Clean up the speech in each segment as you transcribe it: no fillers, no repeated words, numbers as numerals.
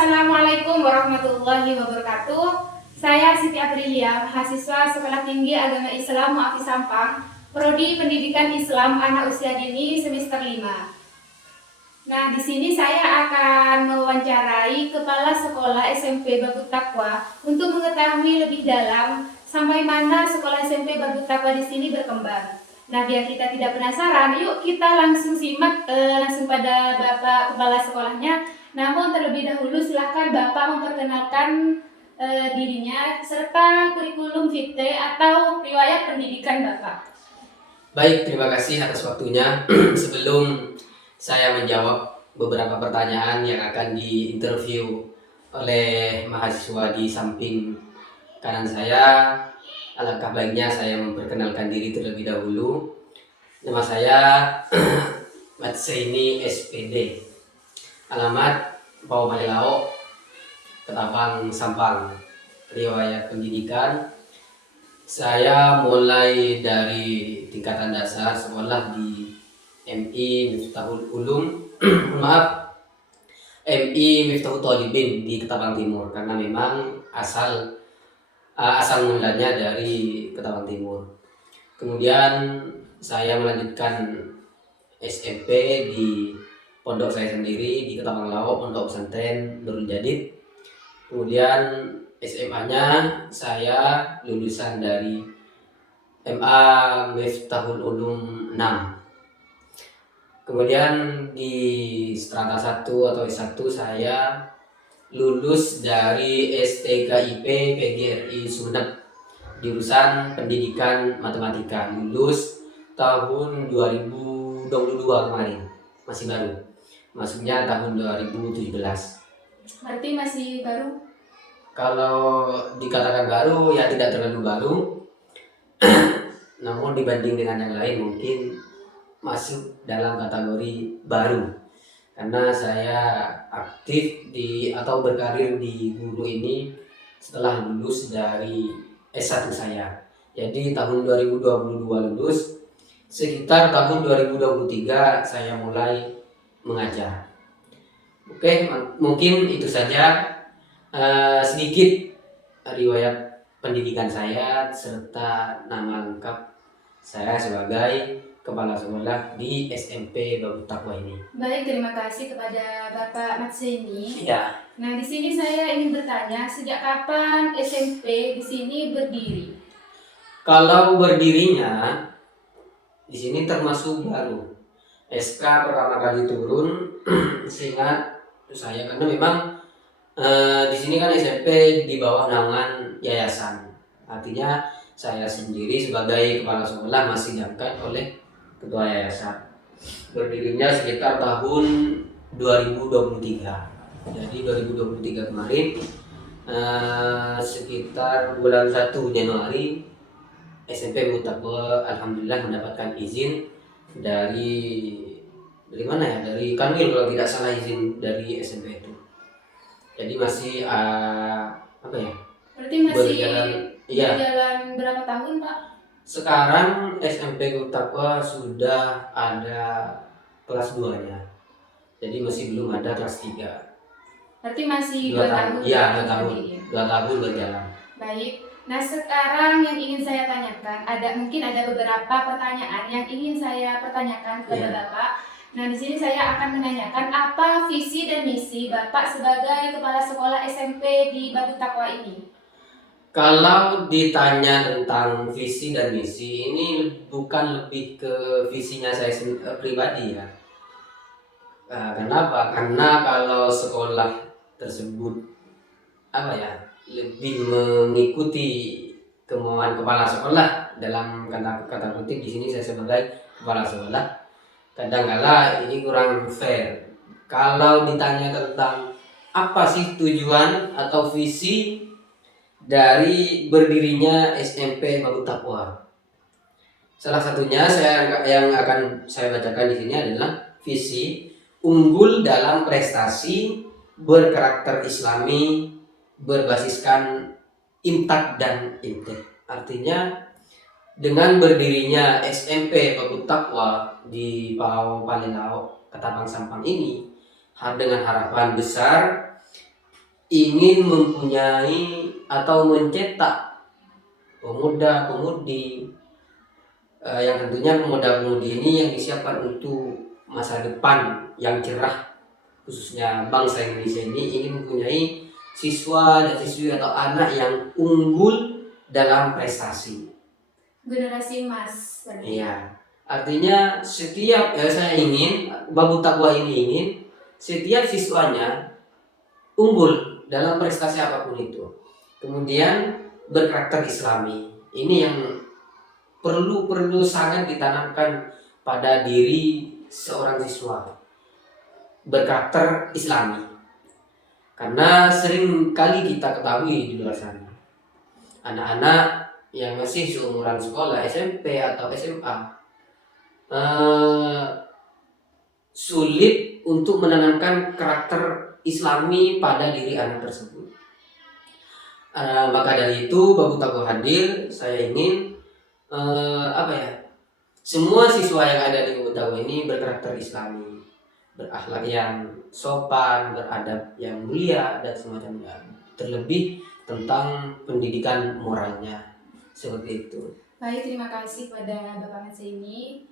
Assalamualaikum warahmatullahi wabarakatuh. Saya Siti Aprilia, mahasiswa Sekolah Tinggi Agama Islam Muafi Sampang, Prodi Pendidikan Islam Anak Usia Dini semester 5. Nah, di sini saya akan mewawancarai Kepala Sekolah SMP Babut Taqwa untuk mengetahui lebih dalam sampai mana sekolah SMP Babut Taqwa di sini berkembang. Nah, biar kita tidak penasaran, yuk kita langsung simak langsung pada Bapak Kepala Sekolahnya. Namun terlebih dahulu silakan Bapak memperkenalkan dirinya serta kurikulum vitae atau riwayat pendidikan Bapak. Baik, terima kasih atas waktunya. Sebelum saya menjawab beberapa pertanyaan yang akan diinterview oleh mahasiswa di samping kanan saya, alangkah baiknya saya memperkenalkan diri terlebih dahulu. Nama saya Matsaini SPD. Alamat Pau Malilao, Ketapang Sampang. Riwayat pendidikan, saya mulai dari tingkatan dasar sekolah di MI Miftahul Ulum MI Miftahul Thalibin di Ketapang Timur, karena memang asal mulanya dari Ketapang Timur. Kemudian saya melanjutkan SMP di pondok saya sendiri di Ketapang Lawo, Pondok Pesantren Nurul Jadid. Kemudian SMA-nya saya lulusan dari MA Miftahul Ulum 6. Kemudian di strata 1 atau S1 saya lulus dari STKIP PGRI Sumeneb jurusan Pendidikan Matematika, lulus tahun 2022 kemarin, masih baru, masuknya tahun 2017. Berarti masih baru? Kalau dikatakan baru ya tidak terlalu baru, namun dibanding dengan yang lain mungkin masuk dalam kategori baru, karena saya aktif atau berkarir di guru ini setelah lulus dari S1 saya. Jadi tahun 2022 lulus, sekitar tahun 2023 saya mulai mengajar. Oke, mungkin itu saja sedikit riwayat pendidikan saya serta nama lengkap saya sebagai Kepala Sekolah di SMP Babut Taqwa ini. Baik, terima kasih kepada Bapak Matsaini. Ya. Nah, di sini saya ingin bertanya, sejak kapan SMP di sini berdiri? Kalau berdirinya di sini termasuk baru. SK pertama kali turun seingat saya, karena memang di sini kan SMP di bawah naungan yayasan. Artinya saya sendiri sebagai kepala sekolah masih diangkat oleh ketua yayasan. Berdirinya sekitar tahun 2023. Jadi 2023 kemarin sekitar bulan 1 Januari SMP Babut Taqwa alhamdulillah mendapatkan izin dari mana ya? Dari Kanwil kalau tidak salah, izin dari SMP itu. Jadi masih apa ya? Berarti masih berjalan berapa tahun, Pak? Sekarang SMP Babut Taqwa sudah ada kelas 2-nya. Jadi masih belum ada kelas 3. Berarti masih 2 tahun. Iya, 2 tahun. Ya. 2 tahun berjalan. Baik. Nah, sekarang yang ingin saya tanyakan, mungkin ada beberapa pertanyaan yang ingin saya pertanyakan kepada Bapak. Nah, di sini saya akan menanyakan apa visi dan misi Bapak sebagai Kepala Sekolah SMP di Babut Taqwa ini? Kalau ditanya tentang visi dan misi, ini bukan lebih ke visinya saya pribadi ya. Kenapa? Karena kalau sekolah tersebut lebih mengikuti kemauan kepala sekolah, dalam kata kutip di sini saya sebagai kepala sekolah, kadang-kala ini kurang fair. Kalau ditanya tentang apa sih tujuan atau visi dari berdirinya SMP Babut Taqwa, salah satunya yang akan saya bacakan di sini adalah visi unggul dalam prestasi, berkarakter Islami, berbasiskan imtak dan intek. Artinya dengan berdirinya SMP Babut Taqwa di Pau Palilao, Ketapang Sampang ini dengan harapan besar ingin mempunyai atau mencetak pemuda-pemudi yang tentunya pemuda-pemudi ini yang disiapkan untuk masa depan yang cerah, khususnya bangsa Indonesia ini ingin mempunyai siswa dan siswi atau anak yang unggul dalam prestasi. Generasi emas. Iya, artinya setiap saya ingin Babu Takwa ini ingin setiap siswanya unggul dalam prestasi apapun itu. Kemudian berkarakter Islami. Ini yang perlu sangat ditanamkan pada diri seorang siswa. Berkarakter Islami. Karena sering kali kita ketahui di luar sana anak-anak yang masih seumuran sekolah SMP atau SMA sulit untuk menanamkan karakter Islami pada diri anak tersebut. Maka dari itu Babu Takwa hadir, saya ingin semua siswa yang ada di Babu Takwa ini berkarakter Islami, berakhlak yang sopan, beradab yang mulia dan semacamnya. Terlebih tentang pendidikan moralnya, seperti itu. Baik, terima kasih pada Bapak Mas ini.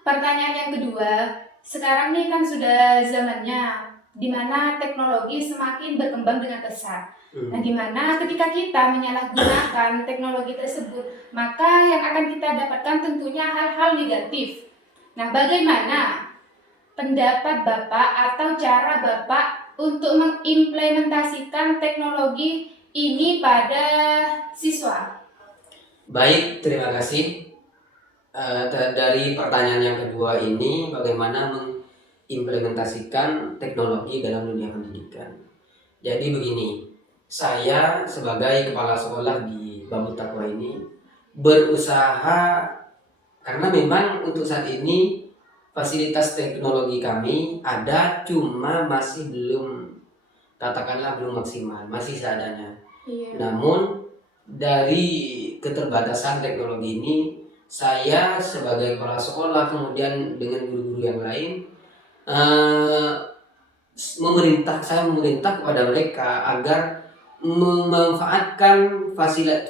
Pertanyaan yang kedua, sekarang nih kan sudah zamannya di mana teknologi semakin berkembang dengan pesat. Nah, gimana ketika kita menyalahgunakan teknologi tersebut, maka yang akan kita dapatkan tentunya hal-hal negatif. Nah, bagaimana pendapat Bapak atau cara Bapak untuk mengimplementasikan teknologi ini pada siswa? Baik, terima kasih. Dari pertanyaan yang kedua ini, bagaimana mengimplementasikan teknologi dalam dunia pendidikan. Jadi begini, saya sebagai kepala sekolah di Babu Takwa ini berusaha, karena memang untuk saat ini fasilitas teknologi kami ada, cuma masih belum, katakanlah belum maksimal, masih seadanya. Iya. Namun dari keterbatasan teknologi ini, saya sebagai kepala sekolah kemudian dengan guru-guru yang lain saya memerintah kepada mereka agar memanfaatkan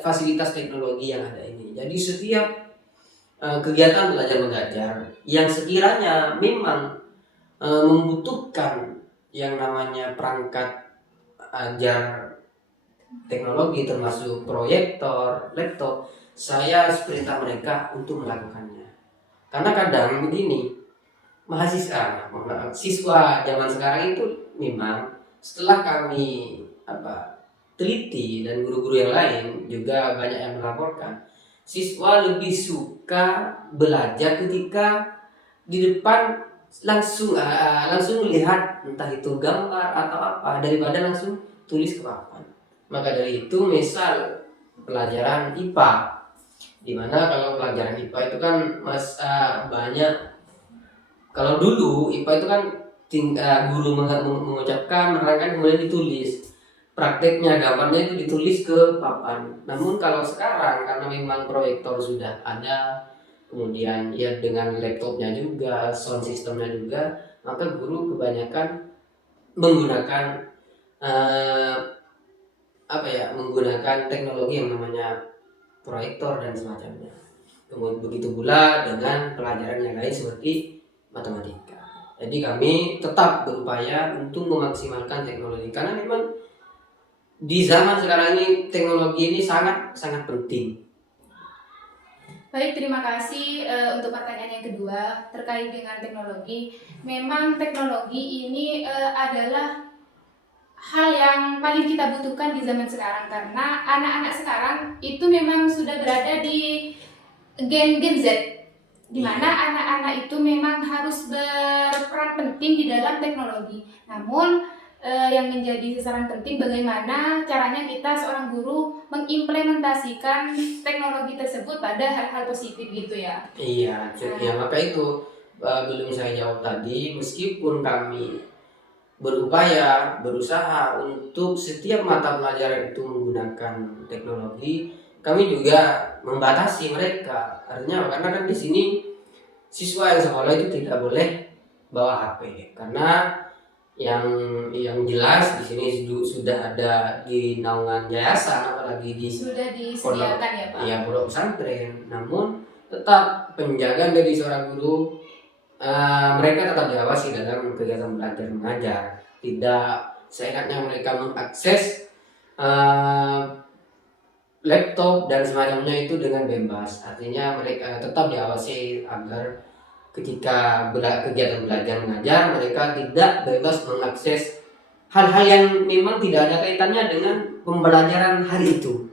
fasilitas teknologi yang ada ini. Jadi setiap kegiatan belajar mengajar yang sekiranya memang membutuhkan yang namanya perangkat ajar teknologi termasuk proyektor, laptop, saya perintah mereka untuk melakukannya. Karena kadang begini, siswa zaman sekarang itu memang setelah kami teliti dan guru-guru yang lain juga banyak yang melaporkan, siswa lebih suka belajar ketika di depan langsung melihat entah itu gambar atau apa daripada langsung tulis ke papan. Maka dari itu misal pelajaran IPA, dimana kalau pelajaran IPA itu kan banyak, kalau dulu IPA itu kan guru mengucapkan, menerangkan, kemudian ditulis. Prakteknya gambarnya itu ditulis ke papan. Namun kalau sekarang karena memang proyektor sudah ada, kemudian ya dengan laptopnya juga, sound systemnya juga, maka guru kebanyakan menggunakan menggunakan teknologi yang namanya proyektor dan semacamnya. Kemudian begitu pula dengan pelajaran yang lain seperti matematika. Jadi kami tetap berupaya untuk memaksimalkan teknologi karena memang di zaman sekarang ini teknologi ini sangat penting. Baik, terima kasih untuk pertanyaan yang kedua terkait dengan teknologi. Memang teknologi ini adalah hal yang paling kita butuhkan di zaman sekarang karena anak-anak sekarang itu memang sudah berada di Gen Z, di mana anak-anak itu memang harus berperan penting di dalam teknologi. Namun yang menjadi sasaran penting bagaimana caranya kita seorang guru mengimplementasikan teknologi tersebut pada hal-hal positif gitu ya. Iya, ya maka itu belum saya jawab tadi, meskipun kami berusaha untuk setiap mata pelajaran itu menggunakan teknologi, kami juga membatasi mereka. Artinya karena kan di sini siswa yang sekolah itu tidak boleh bawa HP, karena yang jelas di sini sudah ada di naungan yayasan, apalagi di Sudah disediakan ya Pak? Iya, pondok pesantren. Namun tetap penjagaan dari seorang guru, mereka tetap diawasi dalam kegiatan belajar mengajar. Tidak seenaknya mereka mengakses laptop dan semacamnya itu dengan bebas. Artinya mereka tetap diawasi agar ketika kegiatan belajar mengajar mereka tidak bebas mengakses hal-hal yang memang tidak ada kaitannya dengan pembelajaran hari itu.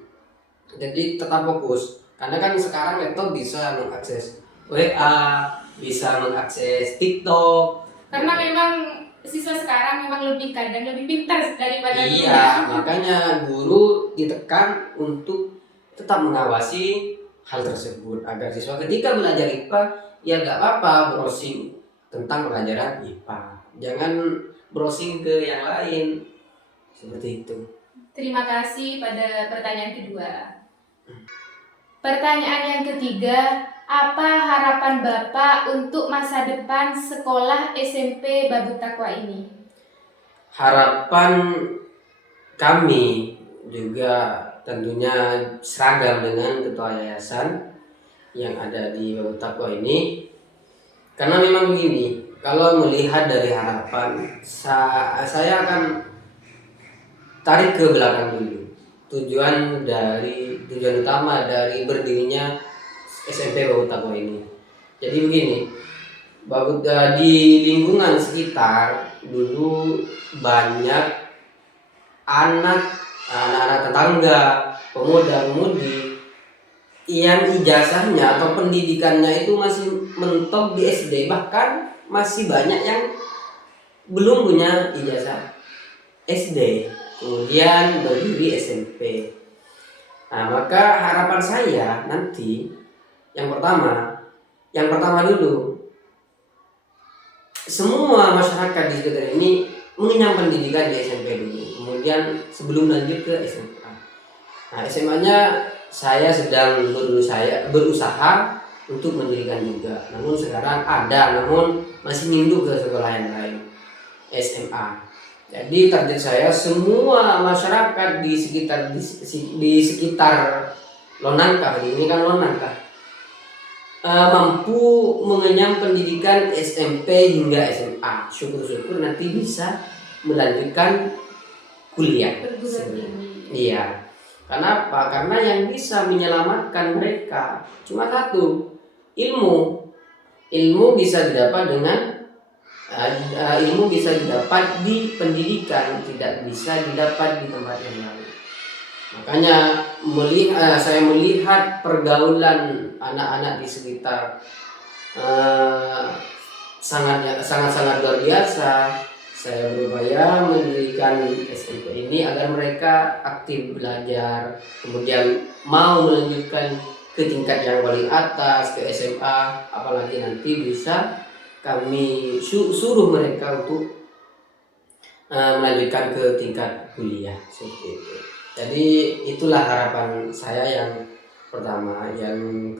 Jadi tetap fokus, karena kan sekarang laptop bisa mengakses WA, bisa mengakses TikTok. Karena memang siswa sekarang memang lebih pintar daripada Iya, makanya guru ditekan untuk tetap mengawasi hal tersebut agar siswa ketika belajar IPA ya gak apa-apa browsing tentang pelajaran IPA, jangan browsing ke yang lain seperti itu. Terima kasih pada pertanyaan kedua. Pertanyaan yang ketiga, apa harapan Bapak untuk masa depan sekolah SMP Babut Taqwa ini? Harapan kami juga tentunya seragam dengan ketua yayasan yang ada di Babut Taqwa ini, karena memang begini, kalau melihat dari harapan saya akan tarik ke belakang dulu. Tujuan utama dari berdirinya SMP Babut Taqwa ini. Jadi begini, di lingkungan sekitar dulu banyak anak-anak tetangga, pemuda-pemudi yang ijazahnya atau pendidikannya itu masih mentok di SD, bahkan masih banyak yang belum punya ijazah SD, kemudian berdiri SMP. Nah, maka harapan saya nanti yang pertama dulu, semua masyarakat di sekitar ini mengenyam pendidikan di SMP dulu, kemudian sebelum lanjut ke SMA. Nah, SMA-nya saya sedang berusaha untuk mendirikan juga. Namun sekarang namun masih nindu ke sekolah yang lain, SMA. Jadi target saya semua masyarakat di sekitar Lonangkah, ini kan Lonangkah, mampu mengenyam pendidikan SMP hingga SMA. Syukur-syukur nanti bisa melanjutkan kuliah. Perguruan tinggi. Iya. Kenapa? Karena yang bisa menyelamatkan mereka cuma satu, ilmu. Ilmu bisa didapat di pendidikan, tidak bisa didapat di tempat yang lain. Makanya saya melihat pergaulan anak-anak di sekitar sangat luar biasa. Saya berupaya mendirikan SMP ini agar mereka aktif belajar, kemudian mau melanjutkan ke tingkat yang paling atas, ke SMA, apalagi nanti bisa kami suruh mereka untuk melanjutkan ke tingkat kuliah seperti itu. Jadi itulah harapan saya yang pertama. Harapan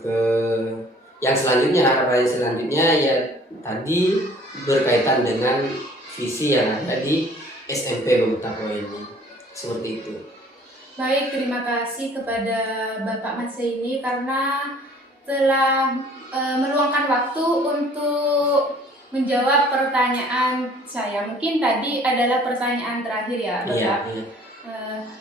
selanjutnya ya tadi berkaitan dengan visi yang ada di SMP Babut Taqwa ini, seperti itu. Baik, terima kasih kepada Bapak Mas ini karena telah meluangkan waktu untuk menjawab pertanyaan saya. Mungkin tadi adalah pertanyaan terakhir ya Bapak. Iya.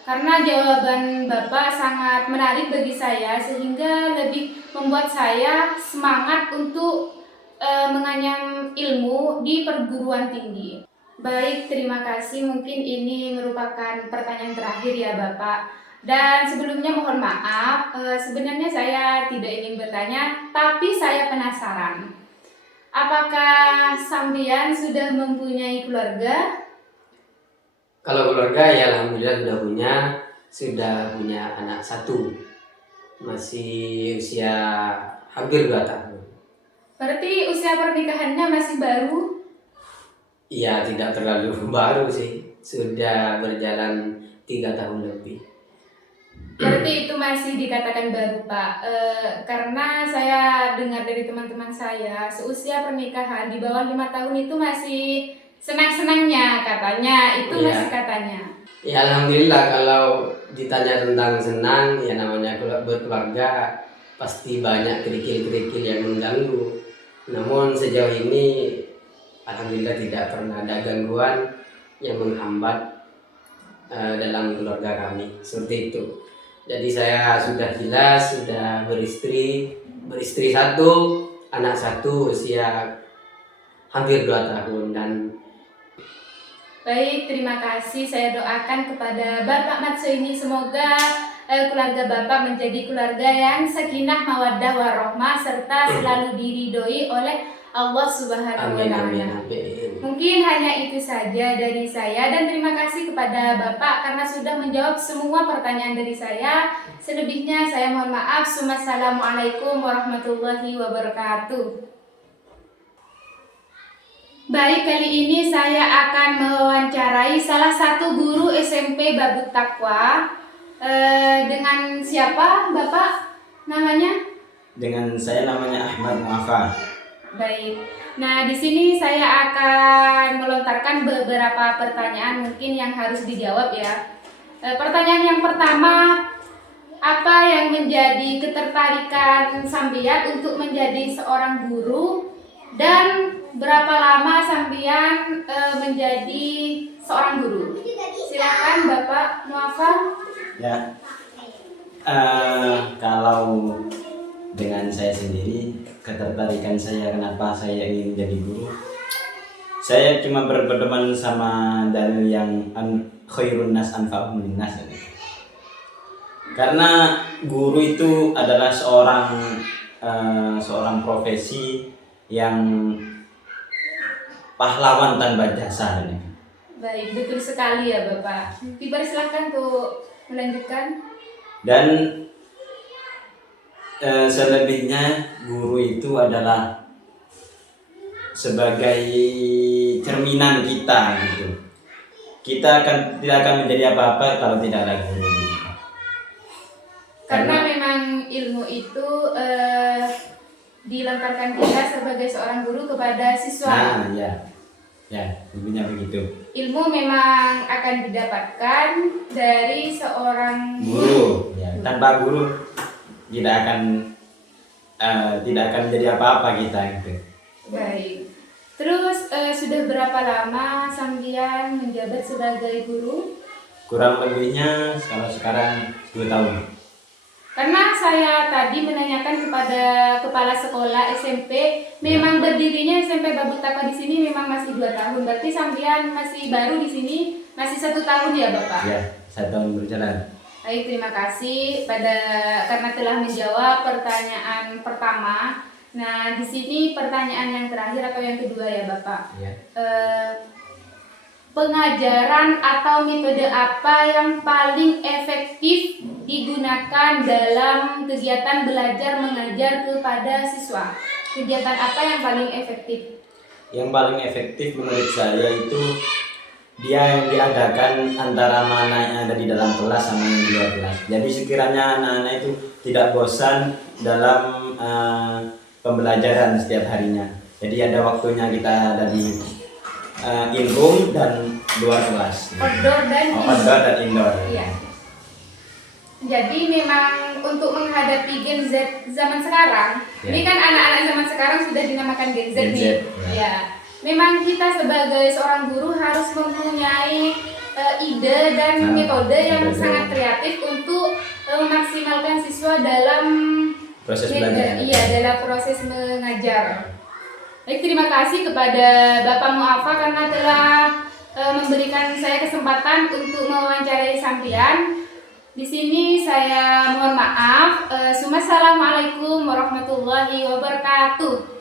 Karena jawaban Bapak sangat menarik bagi saya sehingga lebih membuat saya semangat untuk menganyam ilmu di perguruan tinggi. Baik, terima kasih. Mungkin ini merupakan pertanyaan terakhir ya Bapak. Dan sebelumnya mohon maaf, sebenarnya saya tidak ingin bertanya, tapi saya penasaran. Apakah Sambian sudah mempunyai keluarga? Kalau keluarga ya alhamdulillah sudah punya anak satu, masih usia hampir 2 tahun. Berarti usia pernikahannya masih baru? Iya, tidak terlalu baru sih, sudah berjalan 3 tahun lebih. Berarti itu masih dikatakan baru Pak, karena saya dengar dari teman-teman saya seusia pernikahan di bawah 5 tahun itu masih senang-senangnya katanya, itu Iya. masih katanya. Ya alhamdulillah, kalau ditanya tentang senang, ya namanya berkeluarga pasti banyak kerikil-kerikil yang mengganggu. Namun sejauh ini alhamdulillah tidak pernah ada gangguan yang menghambat dalam keluarga kami seperti itu. Jadi saya sudah jelas, sudah beristri satu, anak satu usia hampir 2 tahun. Dan Baik, terima kasih. Saya doakan kepada Bapak Matso ini semoga keluarga Bapak menjadi keluarga yang sakinah, mawaddah, warohmah, serta selalu diridhoi oleh Allah Subhanahu wa amin amin Ta'ala. amin. Mungkin hanya itu saja dari saya, dan terima kasih kepada Bapak karena sudah menjawab semua pertanyaan dari saya. Selebihnya saya mohon maaf. Assalamualaikum warahmatullahi wabarakatuh. Baik, kali ini saya akan mewawancarai salah satu guru SMP Babut Taqwa. Dengan siapa Bapak namanya? Dengan saya namanya Ahmad Muafa. Baik. Nah, di sini saya akan melontarkan beberapa pertanyaan mungkin yang harus dijawab ya. Pertanyaan yang pertama, apa yang menjadi ketertarikan sampean untuk menjadi seorang guru, dan berapa lama sampean menjadi seorang guru? Silakan Bapak Muafa. Ya, kalau dengan saya sendiri, ketertarikan saya kenapa saya ingin menjadi guru, saya cuma berpedoman sama dalil yang khairun nas anfa'uhum linnas. Karena guru itu adalah seorang profesi yang pahlawan tanpa jasa. Baik, betul sekali ya Bapak. Dipersilahkan untuk melanjutkan. Dan selebihnya guru itu adalah sebagai cerminan kita gitu. Kita tidak akan menjadi apa-apa kalau tidak ada guru. Karena memang ilmu itu dilontarkan kita sebagai seorang guru kepada siswa. Nah, ya, intinya begitu. Ilmu memang akan didapatkan dari seorang Guru, ya. Tanpa guru tidak akan menjadi apa-apa kita gitu. Baik. Terus sudah berapa lama sampean menjabat sebagai guru? Kurang lebihnya kalau sekarang 2 tahun. Karena saya tadi menanyakan kepada kepala sekolah SMP, memang berdirinya SMP Babut Taqwa di sini memang masih 2 tahun. Berarti sampean masih baru di sini, masih 1 tahun ya Bapak? Ya, 1 tahun berjalan. Baik, terima kasih karena telah menjawab pertanyaan pertama. Nah, di sini pertanyaan yang terakhir atau yang kedua ya Bapak. Ya. Pengajaran atau metode apa yang paling efektif digunakan dalam kegiatan belajar mengajar kepada siswa? Kegiatan apa yang paling efektif? Yang paling efektif menurut saya itu dia yang diadakan antara anak-anak yang ada di dalam kelas sama yang di luar kelas. Jadi sekiranya anak-anak itu tidak bosan dalam pembelajaran setiap harinya. Jadi ada waktunya kita ada di in-room dan luar kelas. Outdoor dan indoor. Iya. Jadi memang untuk menghadapi Gen Z zaman sekarang, Ya. ini kan anak-anak zaman sekarang sudah dinamakan Gen Z Gen Z, nih. ya. Ya. Memang kita sebagai seorang guru harus mempunyai ide dan metode yang sangat kreatif untuk memaksimalkan siswa dalam Proses belajar. Iya, dalam proses mengajar. Baik, terima kasih kepada Bapak Muafa karena telah memberikan saya kesempatan untuk mewawancarai sampean. Di sini saya mohon maaf. Assalamualaikum warahmatullahi wabarakatuh.